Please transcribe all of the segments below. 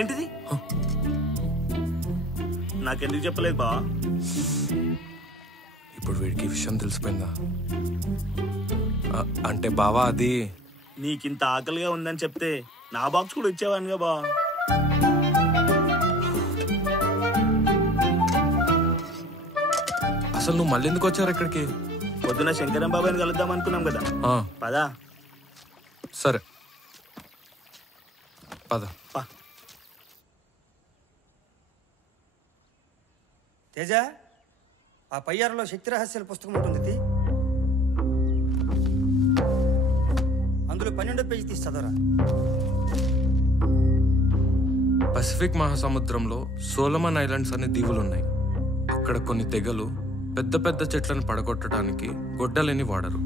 ఏంటిది? నాకెందుకు చెప్పలేదు బా? ఇప్పుడు వీడికి విషయం తెలిసిపోయిందా? అంటే బావా అది నీకింత ఆకలిగా ఉందని చెప్తే నా బాక్స్ కూడా ఇచ్చేవానుగా బా. అసలు నువ్వు మళ్ళీ ఎందుకు వచ్చారు ఇక్కడికి? పొద్దున శంకరం బాబాయ్ని కలుద్దాం అనుకున్నాం కదా. పదా. సరే పద. తేజ, ఆ పయ్యారలో శక్తి రహస్యాల పుస్తకం ఉంటుంది, అందులో 12వ పేజీ తీసి చదవరా. పసిఫిక్ మహాసముద్రంలో సోలమన్ ఐలాండ్స్ అనే దీవులున్నాయి. అక్కడ కొన్ని తెగలు పెద్ద పెద్ద చెట్లను పడగొట్టడానికి గొడ్డలిని వాడరు.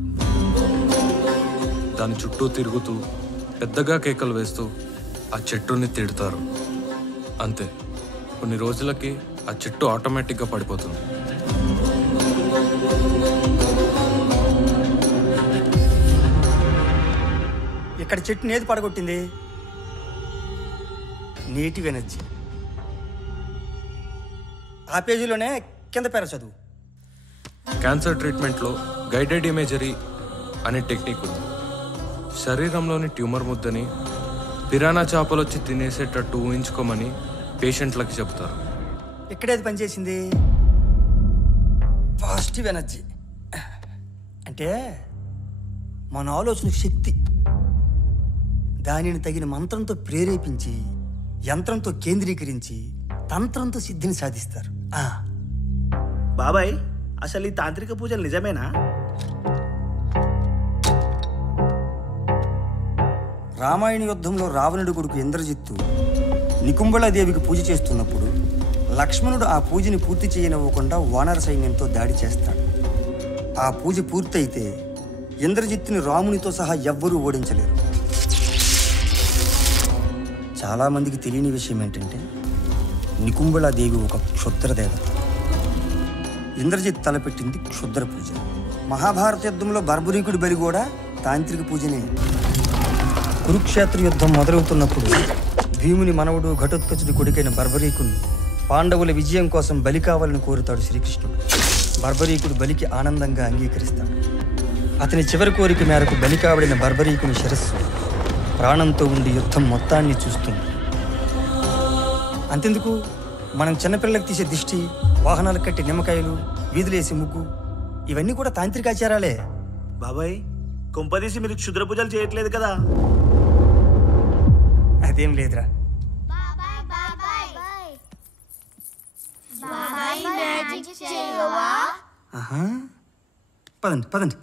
దాని చుట్టూ తిరుగుతూ పెద్దగా కేకలు వేస్తూ ఆ చెట్టుని తిడతారు. అంతే, కొన్ని రోజులకి ఆ చెట్టు ఆటోమేటిక్గా పడిపోతుంది. ఇక్కడ చెట్టుని ఏది పడగొట్టింది? Native energy. ఆ పేజీలోనే కింద పేర చదువు. క్యాన్సర్ ట్రీట్మెంట్లో గైడెడ్ ఇమేజరీ అనే టెక్నిక్ ఉంది. శరీరంలోని ట్యూమర్ ముద్దని పిరానా చేపలు వచ్చి తినేసేటట్టు ఊహించుకోమని పేషెంట్లకి చెప్తారు. ఇక్కడేది పనిచేసింది? Positive energy. అంటే మన ఆలోచన శక్తి, దానిని తగిన మంత్రంతో ప్రేరేపించి, యంత్రంతో కేంద్రీకరించి, తంత్రంతో సిద్ధిని సాధిస్తారు. బాబాయ్, అసలు ఈ తాంత్రిక పూజలు నిజమేనా? రామాయణ యుద్ధంలో రావణుడి కొడుకు ఇంద్రజిత్తు నికుంభళాదేవికి పూజ చేస్తున్నప్పుడు లక్ష్మణుడు ఆ పూజని పూర్తి చేయనివ్వకుండా వానర సైన్యంతో దాడి చేస్తాడు. ఆ పూజ పూర్తయితే ఇంద్రజిత్తుని రామునితో సహా ఎవ్వరూ ఓడించలేరు. చాలామందికి తెలియని విషయం ఏంటంటే, నికుంభళాదేవి ఒక క్షుద్ర దేవత. ఇంద్రజిత్ తలపెట్టింది క్షుద్ర పూజ. మహాభారత యుద్ధంలో బర్బరీకుడి బలి కూడా తాంత్రిక పూజనే. కురుక్షేత్ర యుద్ధం మొదలవుతున్నప్పుడు భీముని మనవడు ఘటోత్కచుడి కొడుకైన బర్బరీకుని పాండవుల విజయం కోసం బలి కావాలని కోరుతాడు శ్రీకృష్ణుడు. బర్బరీకుడు బలికి ఆనందంగా అంగీకరిస్తాడు. అతని చివరి కోరిక మేరకు బలి కావడిన బర్బరీకుని శిరస్సు ప్రాణంతో ఉండి యుద్ధం మొత్తాన్ని చూస్తుంది. అంతెందుకు, మనం చిన్నపిల్లలకు తీసే దిష్టి, వాహనాలకు కట్టి నిమ్మకాయలు, వీధులేసి ముగ్గు, ఇవన్నీ కూడా తాంత్రికాచారాలే. బాబాయ్, కొంపదీసి మీరు క్షుద్ర పూజలు చేయట్లేదు కదా? అదేం లేదురా. పదండి పదండి.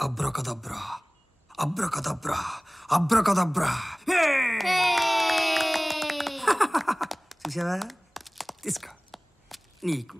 Abracadabra abracadabra abracadabra. చూసావా? తీసుకో నీకు.